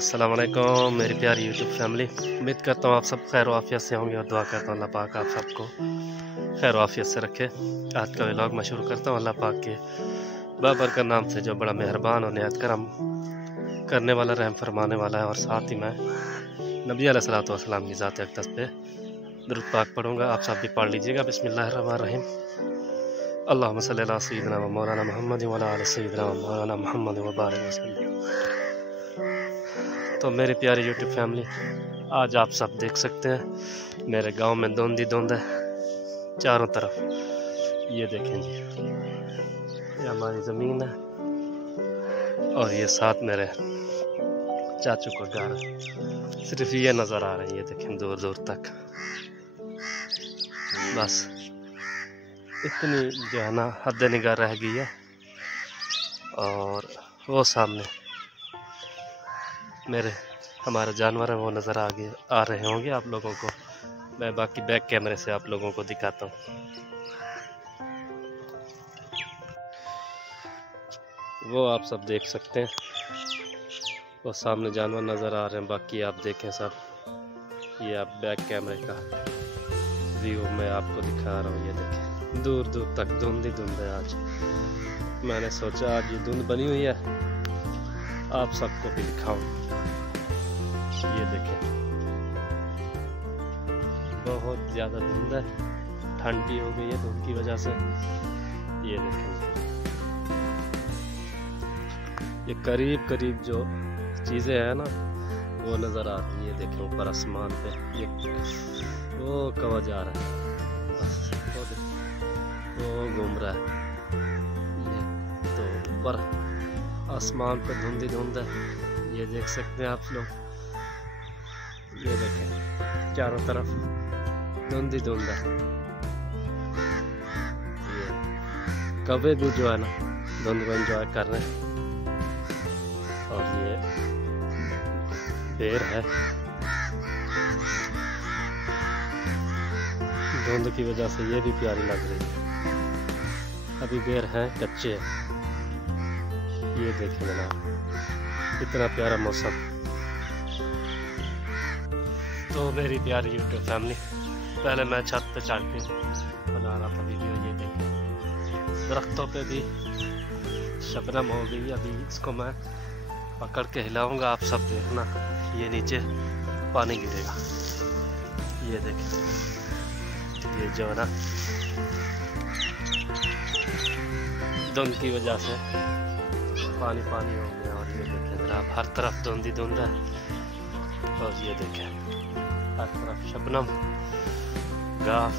अस्सलाम वालेकुम मेरी प्यारी यूट्यूब फैमिली। उम्मीद करता हूँ आप सब खैर वाफियत से होंगे और दुआ करता हूँ अल्लाह पाक आप सबको खैर वाफियत से रखे। आज का व्लॉग मैं शुरू करता हूँ अल्लाह पाक के बाबर का नाम से जो बड़ा मेहरबान और निहायत करम करने वाला रहम फरमाने वाला है। और साथ ही मैं नबी अलैहिस्सलातु वस्सलाम की ज़ात अक़दस पे दुरूद पाक पढ़ूँगा, आप सब भी पढ़ लीजिएगा। बिस्मिल्लाहिर्रहमानिर्रहीम। अल्लाहुम्मा सल्ली अला सय्यिदिना व मौलाना मुहम्मद व अला आलि सय्यिदिना व मौलाना मुहम्मद व बारिक वसल्लम। तो मेरी प्यारी यूट्यूब फैमिली, आज आप सब देख सकते हैं मेरे गांव में धुंध ही धुंध है चारों तरफ। ये देखें जी, ये हमारी ज़मीन है और ये साथ मेरे चाचू का घर सिर्फ ये नज़र आ रहे हैं। ये देखें दूर दूर तक, बस इतनी जो है ना हद निगाह रह गई है। और वो सामने मेरे हमारे जानवर हैं, वो नज़र आ रहे होंगे आप लोगों को। मैं बाकी बैक कैमरे से आप लोगों को दिखाता हूँ। वो आप सब देख सकते हैं, वो सामने जानवर नज़र आ रहे हैं। बाकी आप देखें सब, ये आप बैक कैमरे का व्यू मैं आपको दिखा रहा हूँ। ये देखें दूर दूर तक धुंध ही धुंध है। आज मैंने सोचा आज ये धुंध बनी हुई है आप सबको भी दिखाऊं। ये देखें बहुत ज़्यादा धुंध है, ठंड भी हो गई है धुंध की वजह से। ये देखें ये करीब करीब जो चीज़ें हैं ना वो नज़र आ रही है। ये देखें ऊपर आसमान पे ये वो कौवा जा रहा है, बस वो घूम रहा है। ये तो ऊपर आसमान पे धुंध ही धुंध है, ये देख सकते हैं आप लोग। ये देखें चारों तरफ धुंध ही धुंध है। ये कौवे भी जो है ना धुंध को एंजॉय कर रहे हैं। और ये बेर है, धुंध की वजह से ये भी प्यारी लग रही है। अभी बेर हैं कच्चे हैं। ये देखें जनाब कितना प्यारा मौसम। तो मेरी प्यारी यूट्यूब फैमिली, पहले मैं छत पे चढ़ के बना रहा था वीडियो। ये देखें दरख्तों पे भी शबनम हो गई। अभी इसको मैं पकड़ के हिलाऊंगा, आप सब देखना। ये नीचे पानी गिरेगा। ये देखें ये जो है ना धुंध की वजह से पानी पानी हो गया। और ये देखें जनाब हर तरफ धुंध ही धुंध है। और ये देखें हर तरफ शबनम, घास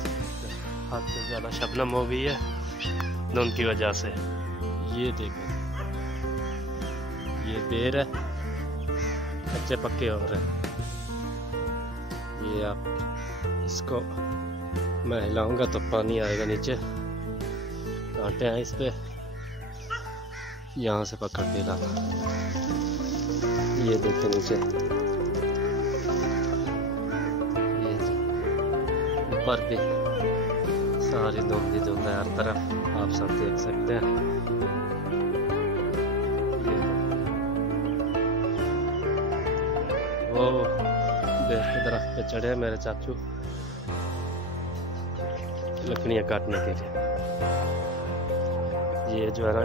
हद से ज़्यादा शबनम हो गई है धुंध की वजह से। ये देखें ये बेर है, कच्चे पक्के हो रहे हैं। ये आप इसको मैं हिलाऊंगा तो पानी आएगा नीचे। कांटे हैं इस पे, यहाँ से पकड़ के ला। ये देखें नीचे ऊपर भी सारी धुंध ही धुंध है हर तरफ, आप सब देख सकते हैं। वो बेर के दरख्त पे चढ़े मेरे चाचू लकड़ियाँ काटने के लिए। ये जो है ना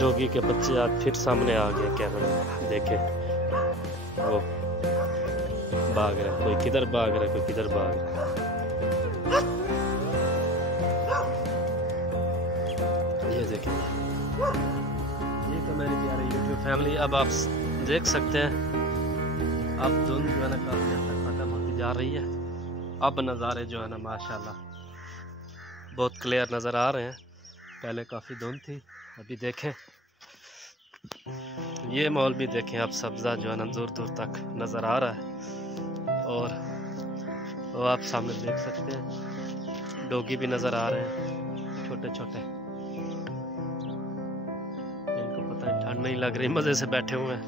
डॉगी के बच्चे आज फिर सामने आ गए कैमरे में। देखे वो भाग रहे, कोई किधर भाग रहा है कोई किधर भाग रहा है। ये देखें ये तो मेरी प्यारी यूट्यूब फैमिली, अब आप देख सकते हैं अब धुंध जो है ना काफी हद तक खत्म होती जा रही है। अब नज़ारे जो है ना माशाल्लाह बहुत क्लियर नज़र आ रहे हैं। पहले काफ़ी धुंध थी, अभी देखें ये मॉल भी देखें आप, सब्ज़ा जो है ना दूर दूर तक नज़र आ रहा है। और वो आप सामने देख सकते हैं डॉगी भी नज़र आ रहे हैं छोटे छोटे, इनको पता है ठंड नहीं लग रही, मज़े से बैठे हुए हैं।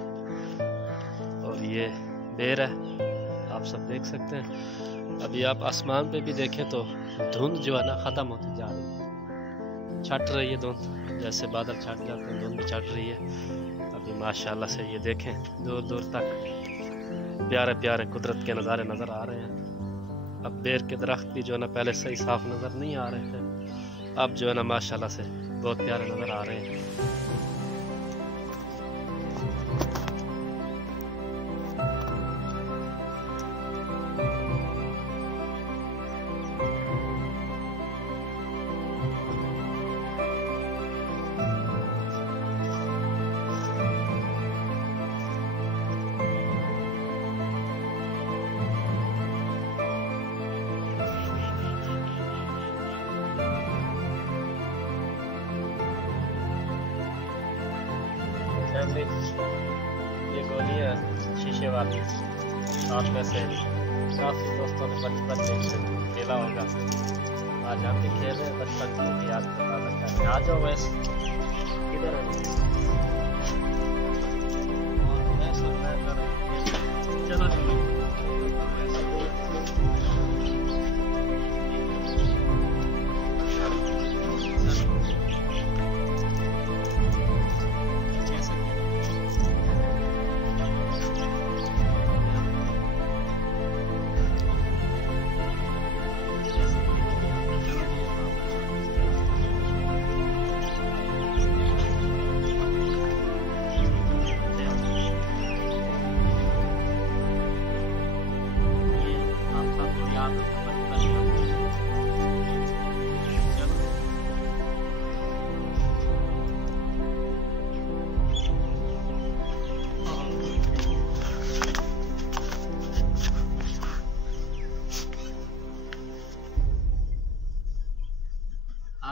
और ये बेर है, आप सब देख सकते हैं। अभी आप आसमान पे भी देखें तो धुंध जो है ना ख़त्म होती जा रही है, छट रही है धुंध, जैसे बादल छट जाते हैं धुंध भी छट रही है। अभी माशाल्लाह से ये देखें दूर दूर तक प्यारे प्यारे कुदरत के नज़ारे नज़र आ रहे हैं। अब बेर के दरख्त भी जो है ना पहले सही साफ नज़र नहीं आ रहे थे, अब जो है ना माशाल्लाह से बहुत प्यारे नज़र आ रहे हैं। ये गोली है शीशे वाली, आप में से काफ़ी दोस्तों ने बचपन में खेला होगा। आज हम भी खेल रहे हैं, बचपन की याद पता लगता है। आ जाओ वैसे किधर है, चलो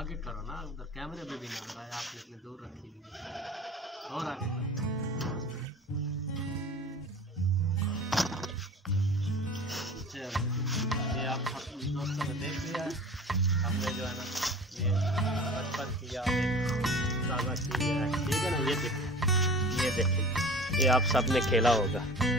आगे करो ना, उधर कैमरे में भी ना आ रहा है, आपने इतनी दूर रखी हुई है। और आगे करो। ये आप दोस्तों ने देख लिया है, हमने जो है ना ये बचपन की याद ताज़ा की है, ठीक है ना। ये देखें ये आप सबने खेला होगा।